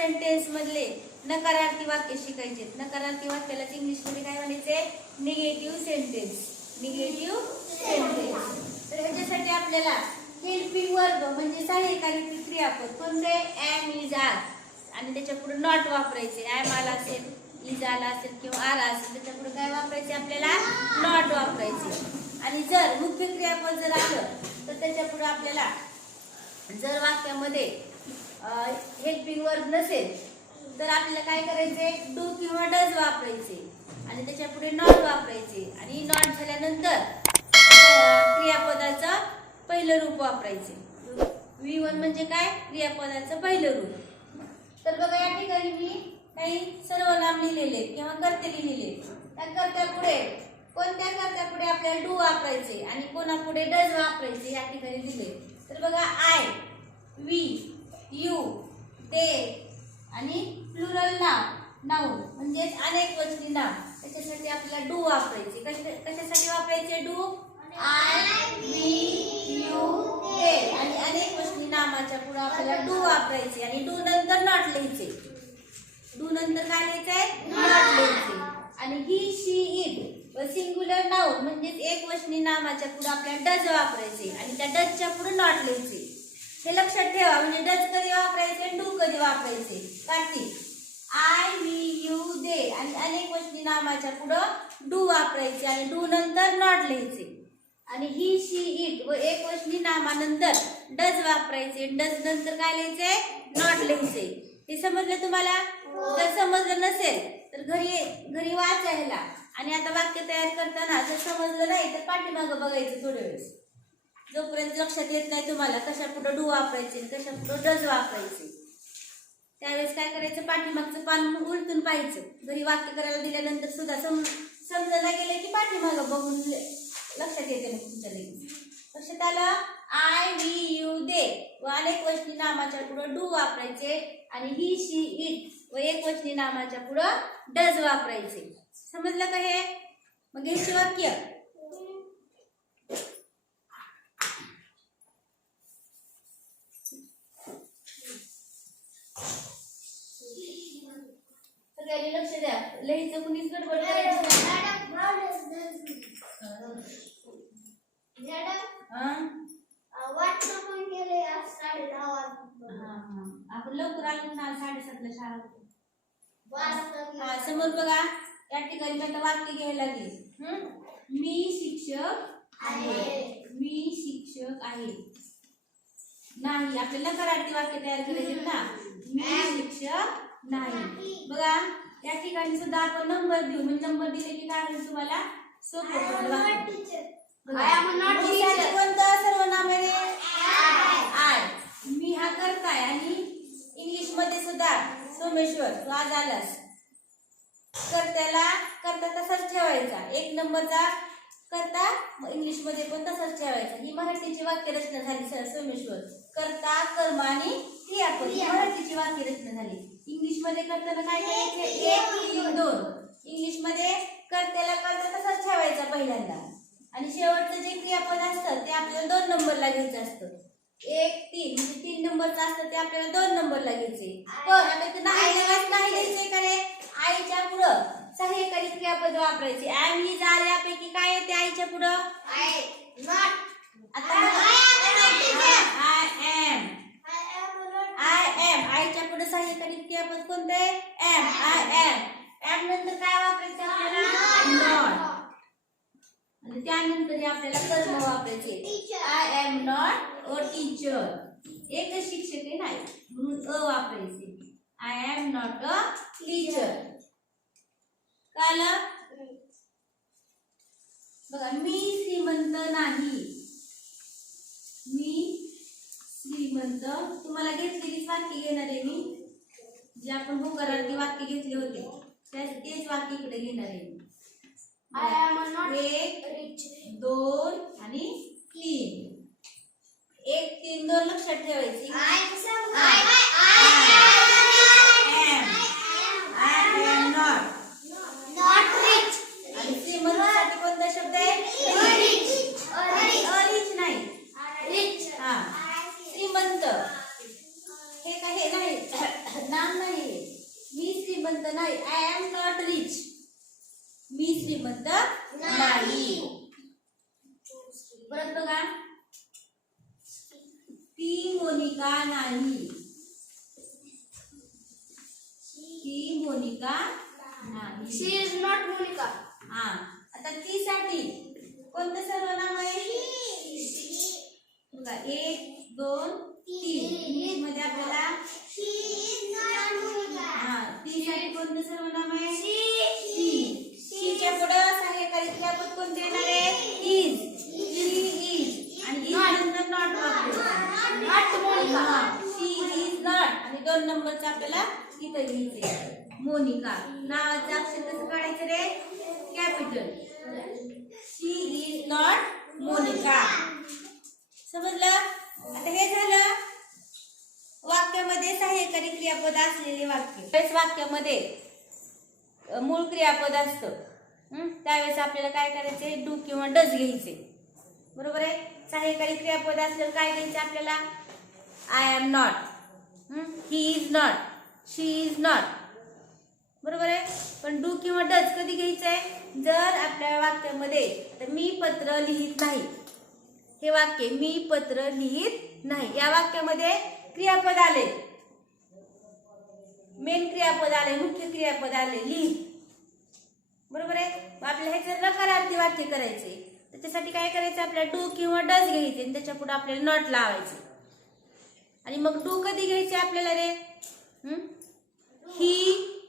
Present tense मधले नकारार्थी वाक्य शिकायचे. नकारार्थी वाक्यालाच इंग्लिशमध्ये काय म्हणायचे? निगेटिव्ह सेंटेन्स निगेटिव्ह सेंटेन्स तर ह्याच्यासाठी आपल्याला हेल्पिंग वर्ग म्हणजे सहाय्यकारी क्रियापद कोणते? ऍम इज आर आणि त्याच्या पुढे नॉट वापरायचे. एम आला असेल इज आला असेल किंवा आर असेल त्याच्या पुढे काय वापरायचे? आपल्याला नॉट वापरायचे. आणि जर मुख्य क्रियापद जर आलं तर त्याच्या पुढे आपल्याला जर वाक्यामध्ये हेल्पिंग वर्ब नसेल तर आपल्याला काय करायचे डू किंवा डज वापरायचे. आणि त्याच्या पुढे नॉट वापरायचे. आणि नॉट झाल्यानंतर क्रियापदाचं पहिलं रूप वापरायचे. वी वन म्हणजे काय? क्रियापदाचं पहिलं रूप. तर बघा या ठिकाणी मी काही सर्वनाम लिहिलेले किंवा कर्ते लिहिलेले. त्या कर्त्यापुढे कोणत्या कर्त्यापुढे आपल्याला डू वापरायचे आणि कोणापुढे डज वापरायचे या ठिकाणी दिले तर बघा आय वी यू ते आणि प्लुरल नाव नाऊ म्हणजेच अनेक वचनी नाव त्याच्यासाठी आपल्याला डू वापरायचे. कशा कशासाठी वापरायचे डू आय वी यू ते आणि अनेक वचनी नामाच्या पुढे आपल्याला डू वापरायचे. आणि डू नंतर नॉट लिहायचे. डू नंतर काय लिहायचंय नॉट लिहायचे. आणि ही शी इट व सिंग्युलर नाऊन म्हणजेच एक वचनी नामाच्या पुढे आपल्याला डज वापरायचे. आणि त्या डजच्या पुढे नॉट लिहायचे. हे लक्षात ठेवा म्हणजे डज कधी वापरायचे डू कधी वापरायचे. Kartik I me you they आणि अनेक वचनी नामाच्या पुढं डू वापरायचे आणि डू नंतर नॉट लिहायचे. आणि ही शी इट व एक वचनी नामानंतर डज वापरायचे डज नंतर काय लिहायचे? नॉट लिहायचे. हे समजलं तुम्हाला? जर समजलं नसेल तर घरी घरी वाचायला आणि आता वाक्य तयार करताना जर समजलं नाही तर पाठीमागं बघायचं थोड्या वेळेस. जोपर्यंत लक्षात येत नाही तुम्हाला कशा पुढं डू वापरायचे कशा पुढं डज वापरायचे. त्यावेळेस काय करायचं पाठीमागचं पान उलटून पाहायचं. घरी वाक्य करायला दिल्यानंतर सुद्धा सम समजायला गेलं की पाठीमागं बघून लक्षात येते मग तुमच्या लगेच. लक्षात आलं आय वी यू दे व अनेक वचनी नामाच्या पुढं डू वापरायचे आणि ही शी इट व एक वचनी नामाच्या पुढं डज वापरायचे. समजलं का हे? मग हे वाक्य. सगळ्यांनी लक्ष द्या. लिहायचं कुणीच गडबड. हा? हा, हा. आपण लवकर आलो ना साडेसातला शाळा. हा, समोर बघा या ठिकाणी मी आता वाक्य घ्यायला लागले? मी शिक्षक आहे. मी शिक्षक आहे. नाही आपल्याला करार्थी वाक्य तयार करायचे ना. मी शिक्षक नाही. बघा या ठिकाणी सुद्धा आपण नंबर देऊ. म्हणजे नंबर दिले की काय होईल तुम्हाला? कोणतं? सर्वनाम? आय मी हा करताय आणि इंग्लिशमध्ये सुद्धा. सोमेश्वर तू आज आलास. कर्त्याला करता तसाच ठेवायचा. एक नंबरचा करता इंग्लिशमध्ये पण तसाच ठेवायचा. ही मराठीची वाक्य रचना झाली सर. सोमेश्वर. करता कर्म आणि क्रियापद. मराठीची वाक्य रचना झाली. इंग्लिशमध्ये करताना काय करायचे? एक तीन दोन. इंग्लिशमध्ये कर्त्याला करता तसाच ठेवायचा पहिल्यांदा. आणि शेवटचं जे क्रियापद असतं ते आपल्याला दोन नंबरला घ्यायचं असतं. एक तीन. म्हणजे तीन नंबरचं असतं ते आपल्याला दोन नंबरला घ्यायचे. पण आता ते नाही द्यायचे का रे? आईच्या पुढं. सहाय्यकारी क्रियापद वापरायचे. आय मी जा यापैकी काय येते आईच्या पुढं? आता आय एम आय एम आईच्या पुढे सहाय्यकारी क्रियापद कोणतं आहे एम आय एम एम नंतर काय वापरायचं आपल्याला नॉट आणि त्यानंतर आपल्याला कर्म वापरायचे I am not a teacher एक शिक्षक आहे नाही म्हणून अ वापरायचे. I am not a teacher काल बघा मी श्रीमंत नाही. मी श्रीमंत. तुम्हाला घेतलेलीच वाक्य घेणार आहे मी. जे आपण भूकरार्थी वाक्य घेतले होते. त्या- तेच वाक्य इकडे घेणार आहे. मी. एक दोन आणि तीन. एक तीन दोन लक्षात ठेवायची आय एम नॉट आणि श्रीमंतासाठी कोणता शब्द आहे अरिच नाही हा श्रीमंत हे काय हे नाही नाम नाही मी श्रीमंत नाही आय एम नॉट रिच मी श्रीमंत नाही परत बघा. ती मोनिका नाही. ती मोनिका नाही. She is not Monica. हा. आता ती साठी कोणतं सर्वनाम आहे? बघा एक दोन तीन. मध्ये आपल्याला. हा ती साठी कोणतं सर्वनाम आहे She ती शीच्या पुढं सहाय्यकारी क्रियापद कोणते येणार आहे इज शी इज आणि इज नंतर नॉट वापरू not Monica. She is not आणि दोन नंबरचं आपल्याला लिहायचे मोनिका. नावाचं अक्षर कसं काढायचं रे? Capital. She is not Monica समजलं? आता हे झालं. वाक्यामध्ये सहाय्यकारी क्रियापद असलेले वाक्य. त्यावेळेस वाक्यामध्ये मूळ क्रियापद असतं. त्यावेळेस आपल्याला काय करायचे डू किंवा डज घ्यायचे. बरोबर आहे? सहाय्यकारी क्रियापद असल्यावर काय घ्यायचं आपल्याला? I am not he? Is not she is not बरोबर आहे? पण डू किंवा डज कधी घ्यायचं आहे जर आपल्या वाक्यामध्ये तर मी पत्र लिहित नाही. हे वाक्य मी पत्र लिहित नाही. या वाक्यामध्ये क्रियापद आले. मेन क्रियापद आले मुख्य क्रियापद आले लिहित. बरोबर आहे? आपल्या आपल्याला ह्याचं नकारार्थी वाक्य करायचे त्याच्यासाठी काय करायचं? आपल्याला डू किंवा डज घ्यायचे आणि त्याच्या पुढे आपल्याला नॉट लावायचे. आणि मग डू कधी घ्यायचे आपल्याला रे? ही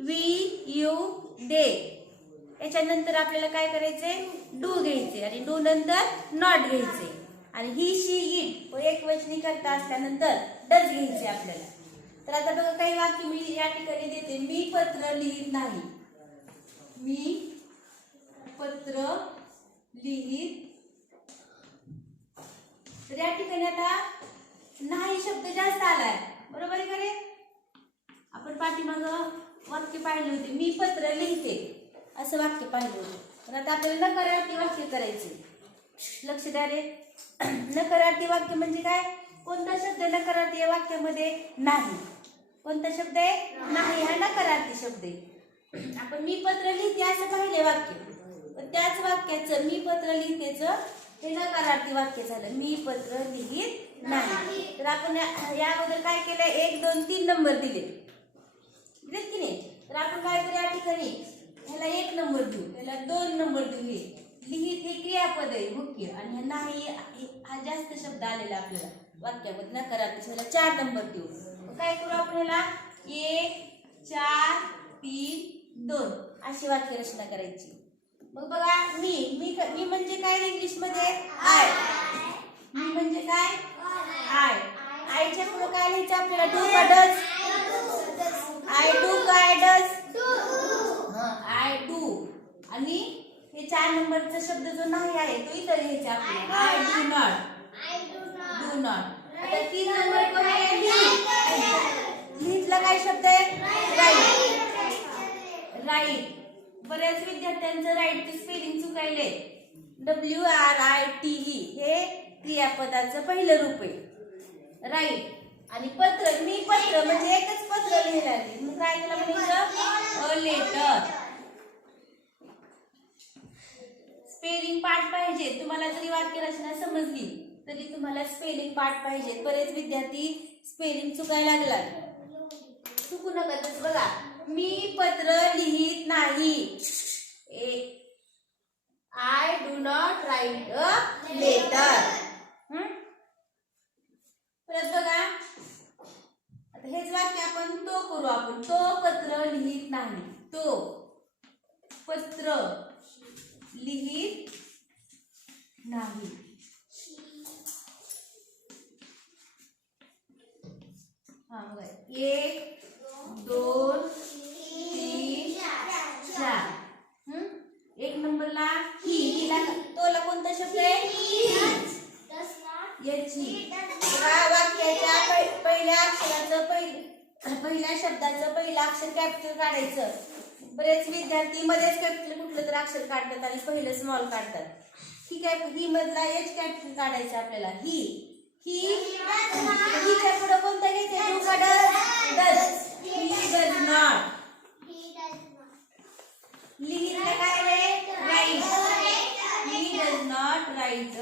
वी यू दे याच्यानंतर आपल्याला काय करायचे डू घ्यायचे आणि डू नंतर नॉट घ्यायचे आणि ही शी इट एक वचनी करता असल्यानंतर डज घ्यायचे आपल्याला. तर आता बघा काही वाक्य मी या ठिकाणी देते. मी पत्र लिहित नाही. मी पत्र लिहित तर या ठिकाणी आता नाही शब्द जास्त आलाय. बरोबर आहे का रे? आपण पाठीमाग वाक्य पाहिले होते मी पत्र लिहिते असं वाक्य पाहिलं होतं. पण आता आपल्याला नकारार्थी वाक्य करायचे. लक्ष द्या रे. नकारार्थी वाक्य म्हणजे काय? कोणता शब्द नकारार्थी या वाक्यामध्ये नाही? कोणता शब्द आहे? नाही. हा नकारार्थी शब्द आहे. आपण मी पत्र लिहिते असं पाहिले वाक्य. पण त्याच वाक्याचं मी पत्र लिहितेचं हे नकारार्थी वाक्य झालं. मी पत्र लिहित नाही. तर आपण या अगोदर काय केलं एक दोन तीन नंबर दिले. दिलेत की नाही. तर आपण काय करू या ठिकाणी ह्याला एक नंबर देऊ ह्याला दोन नंबर देऊ हे. लिहित हे क्रियापद आहे मुख्य आणि ह्या नाही हे- हा जास्त शब्द आलेला आपल्याला वाक्यामध्ये नकारात्मक ह्याला चार नंबर देऊ. मग काय करू आपण ह्याला? एक चार तीन दोन अशी वाक्य रचना करायची. मग बघा मी मी मी म्हणजे काय इंग्लिशमध्ये? आय मी म्हणजे काय? आय आयच्या पुढे काय लिहायचं आपल्याला? आय डू काय डज आय डू आणि हे चार नंबरचा शब्द जो नाही आहे तो इथं लिहायचा आपल्याला I do not do not आता तीन नंबर कोण आहे लिहितला काय शब्द आहे? राईट राईट बऱ्याच विद्यार्थ्यांचं राईटचं spelling चुकायले. W R I T E हे क्रियापदाचं पहिलं रूप आहे. राईट आणि पत्र मी पत्र म्हणजे एकच पत्र लिहिलं आहे. मग काय त्याला म्हणायचं अ लेटर स्पेलिंग पाठ पाहिजे. तुम्हाला जरी वाक्यरचना समजली तरी तुम्हाला स्पेलिंग पाठ पाहिजे. बरेच विद्यार्थी स्पेलिंग चुकायला लागलात चुकू नका तसं बघा. मी पत्र लिहित नाही. I do not write a letter परत बघा. हेच वाक्य आपण तो करू आपण. तो पत्र लिहित नाही. तो पत्र लिहित नाही. हा बघा. एक दोन कॅपिटल कुठलं तर अक्षर काढतात आणि पहिलं स्मॉल काढतात. ही कॅप ही मधला एच कॅपिटल काढायचं आपल्याला. ही ही हिच्या पुढे write he does not write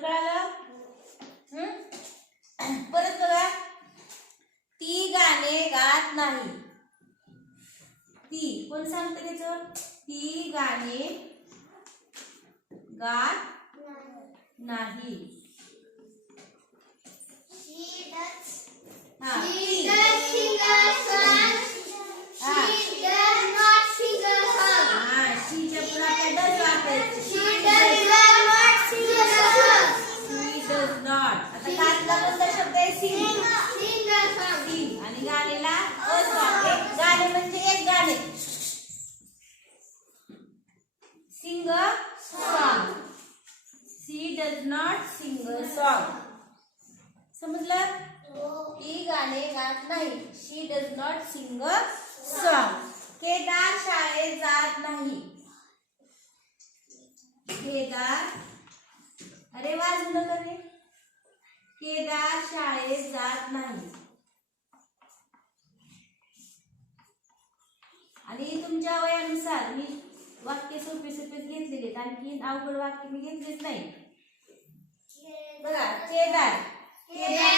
कळालं? परत बघा. ती गाणे गात नाही. ती. कोण सांगतं त्याचं? ती गाणे गात नाही. She does. हा. आणि गाणेला does sing a song. She does not sing a song. हा शीच्या पुढे आपल्या डज वापरायचं She does not sing a song. She does not आता गातला कोणता शब्द आहे Singh Sing a song. Singh आणि गाणेला अज वापरे गाणे म्हणजे एक गाणे sing a song she does not sing a song समजलं? ती गाणे गात नाही. She does not sing a song Kedar शाळेत जात नाही. केदार. अरे वाजू नका केदार शाळेत जात नाही. आणि तुमच्या वयानुसार मी वाक्य सोपे सोपे घेतलेले आणखी अवघड वाक्य मी घेतलेच नाही. बघा केदार. केदार.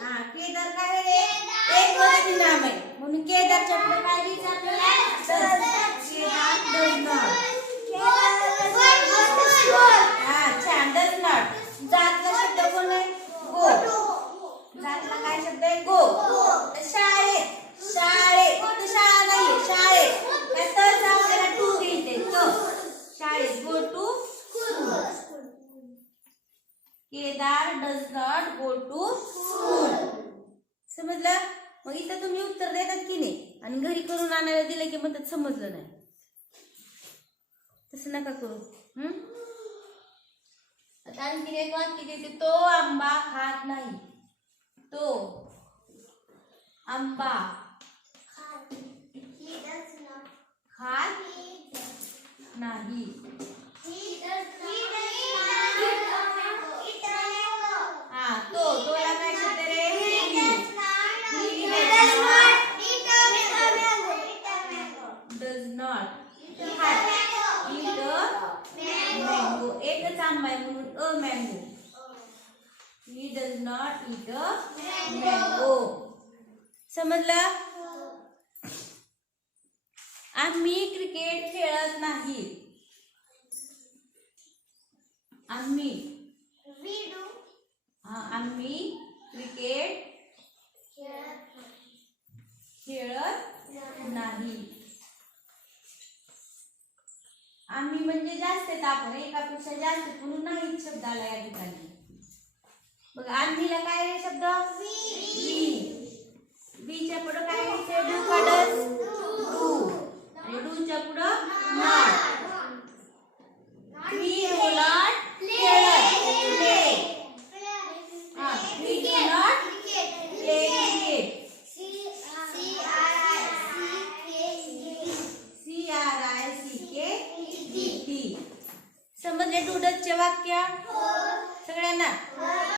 हा केदार काय एक वस्ती नाम आहे. म्हणून केदारच्या पुढे काय लिहायचं आपल्याला Does. Kedar does not. हा छान डज नॉट जातला शब्द कोण आहे गो जातला काय शब्द आहे गो तर शाळेत शाळेत फक्त शाळा नाहीये शाळेत त्या तरचा आपल्याला टू घ्यायचे तो शाळेत go to Kedar does not go to school समजलं? मग इथं तुम्ही उत्तर देतात की नाही? आणि घरी करून आणायला दिलं की म्हणतात समजलं नाही. तसं नका करू. आता आणखी एक वाक्य देते. तो आंबा खात नाही. तो आंबा खात नाही does not. Eat tomato. हा तो तोला काय शब्द रे He He does not. He He does does not. not. Eat tomato. Eat tomato. does not Eat खात tomato. eat a Mango. mango एकच आंबा आहे म्हणून a mango he does not eat a mango समजलं आम्ही क्रिकेट खेळत नाही. आम्ही. हा आम्ही क्रिकेट खेळत नाही. आम्ही म्हणजे जास्त आहेत आपण एकापेक्षा जास्त म्हणून नाही शब्द आला या ठिकाणी. बघ आम्हीला काय शब्द?